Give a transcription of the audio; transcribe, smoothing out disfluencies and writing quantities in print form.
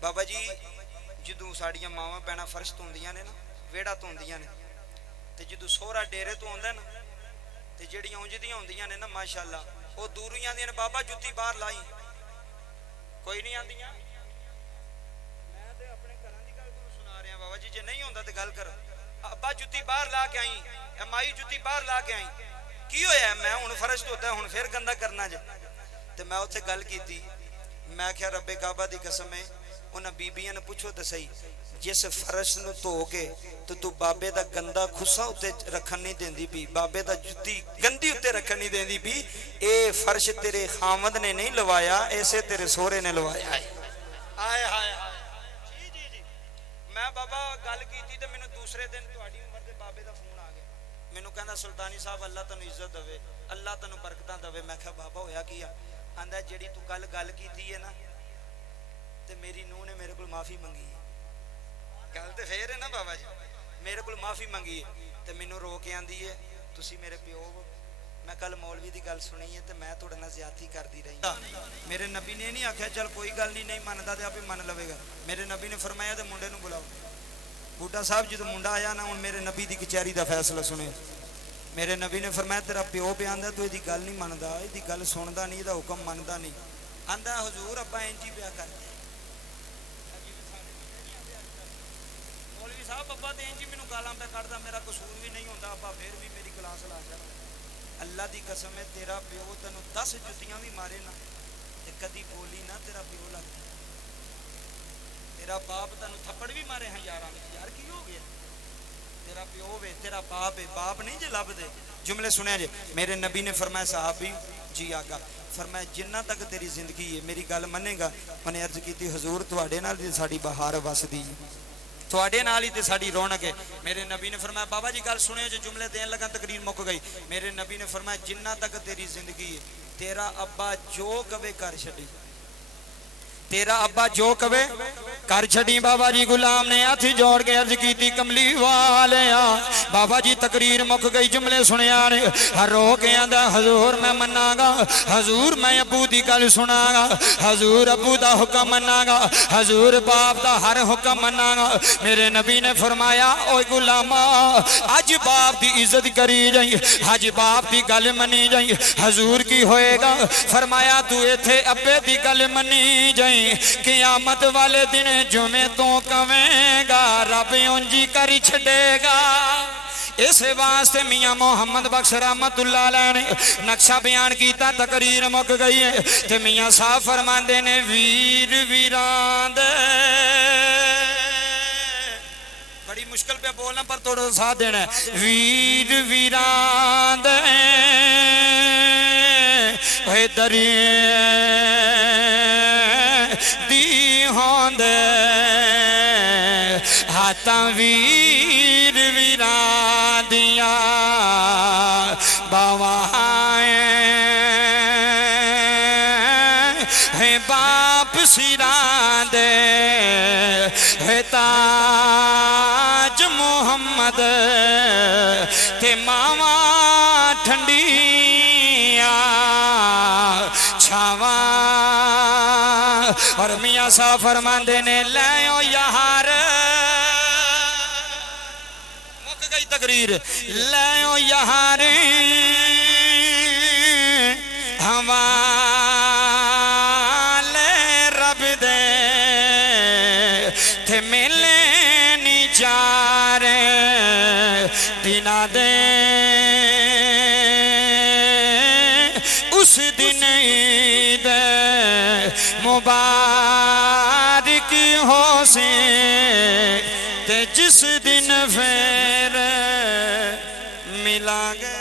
बाबा जी जदों साड़ियां मावां भैणां फर्श धोंदियां ने ना, वेड़ा धोंदियां ने, ते जदों सोहरा डेरे तो आउंदा ना, ते जिहड़ियां उंज दियां हुंदियां ने ना माशाअल्लाह, वो दूरों ही आंदियां ने, बाबा जुत्ती बाहर लाई, कोई नहीं आंदियां। मैं ते अपने घरां दी गल तुहानूं सुना रहा बाबा जी, जे नहीं हुंदा ते गल करो। अब्बा जुत्ती बाहर ला के आई, माई जुत्ती बाहर ला के आई, की होया? मैं हुण फर्श धोता हुण फिर गंदा करना जे। ते मैं उत्थे गल कीती, मैं आख्या रब्बे काबा दी कसम है, उन्हां बीबियां ने पुछो ते सही, जिस फर्श नूं धो के तो तू बाबे दा गंदा खुसा उत्ते रखन नहीं देंदी पी, बाबे दा जुत्ती गंदी उत्ते रखन नहीं देंदी पी, ए फर्श तेरे खामद ने नहीं लवाया, ऐसे तेरे सोहरे ने लवाया है। आए हाय हाय जी जी जी। मैं बाबा गल कीती ते मैनूं दूसरे दिन तुहाडी उम्र दे बाबे दा फोन आ गया, मैनूं कहंदा सुल्तानी साहब अल्लाह तैनूं इज्जत देवे, अल्लाह तैनूं बरकतां देवे। मैं कहा बाबा होया की आ? आंदा जिहड़ी तू कल गल कीती है ना, ते मेरी नूह ने मेरे को माफ़ी मंगी है। गल तो फिर है ना बाबा जी, मेरे को माफ़ी मंगी है, तो मैनू रो के आंदी है तुसी मेरे प्यो हो। मैं कल मौलवी की गल सुनी है, तो मैं थोड़े नाल ज़्यादती करती रही। मेरे नबी ने नहीं आख्या चल कोई गल नहीं, नहीं मनता तो आपे मन लवेगा। मेरे नबी ने फरमाया तो मुंडे नूं बुलाओ। बूटा साहब जो मुंडा आया ना, हुण मेरे नबी की कचहरी का फैसला सुने। मेरे नबी ने फरमाया तेरा प्यो पे आंदा तू इसकी गल नहीं मनता, इसकी गल सुनता नहीं, इसका हुक्म मनता नहीं। आंदा हजूर अब्बा इंज ही पिया करते मौलवी साहब, अब्बा तो इंज ही मैनूं गालां पे कढ़दा, मेरा कसूर भी नहीं होंदा, अब्बा फिर भी मेरी क्लास ला जांदा। अल्लाह की कसम है तेरा प्यो तैनूं 10 जुत्तियां भी मारे ना, ते कदी बोली ना तेरा प्यो लगदा। तेरा बाप तैनूं थप्पड़ भी मारे हज़ारां विच, यार की हो गया? तेरा प्यो वे, तेरा बाप है, बाप नहीं जे लभदे। जुमले सुने जे। मेरे नबी ने फरमाया साहबी जी आगा, फरमाया जिन्ना तक तेरी जिंदगी है मेरी गल मनेगा। मैंने अर्ज की हजूर तुहाडे नाल दी साडी बहार वसदी, तुहाडे नाल ही ते साडी रौनक है। मेरे नबी ने फरमाया बाबा जी गल सुनियो जे, जुमले देन लगा तकरीर मुक गई। मेरे नबी ने फरमाया जिन्ना तक तेरी जिंदगी है तेरा अब्बा जो कवे कर छड़ी, तेरा अब्बा जो कवे कर छड़ी। बाबा जी गुलाम ने हथ जोड़ के अर्ज की कमली वाले बाबा जी तकरीर मुक गई। जुमले सुनिया ने रो के आंदा हजूर मैं मनागा, हजूर मैं अबू दी गल सुनागा, हजूर अबू दा हुक्म मनागा, हजूर बाप दा हर हुक्म मनागा। मेरे नबी ने फरमाया ओए गुलामा अज बाप दी इज्जत करी जाई, अज बाप दी गल मनी जाई। हजूर की होएगा? फरमाया तू इथे अब्बे दी गल मनी जाई, क़यामत वाले दिन जुमे तो कवेगा रब उंजी कर छड़ेगा। इस वास्ते मियां मोहम्मद बख्श रहमतुल्लाह अलैह ने नक्शा बयान किया, तकरीर मुक गई है। ते मियां साहब फरमाते ने वीर वीरां दे, बड़ी मुश्किल पे बोलना पर थोड़ा साथ देना। वीर वीरां दे दरिया हाथा वीर वीरां दिया बावाएं है बाप सिरां दे है ताज मुहम्मद ते मावा ठंडिया छावा। और मियां साहब फरमांदे ने लो यार, मुक गई तकरीर, लो यार हवाले रब दे थे मिले नी चार दिना दे। उस दिन ईद मुबारक हो से ते जिस दिन फिर मिलांगे।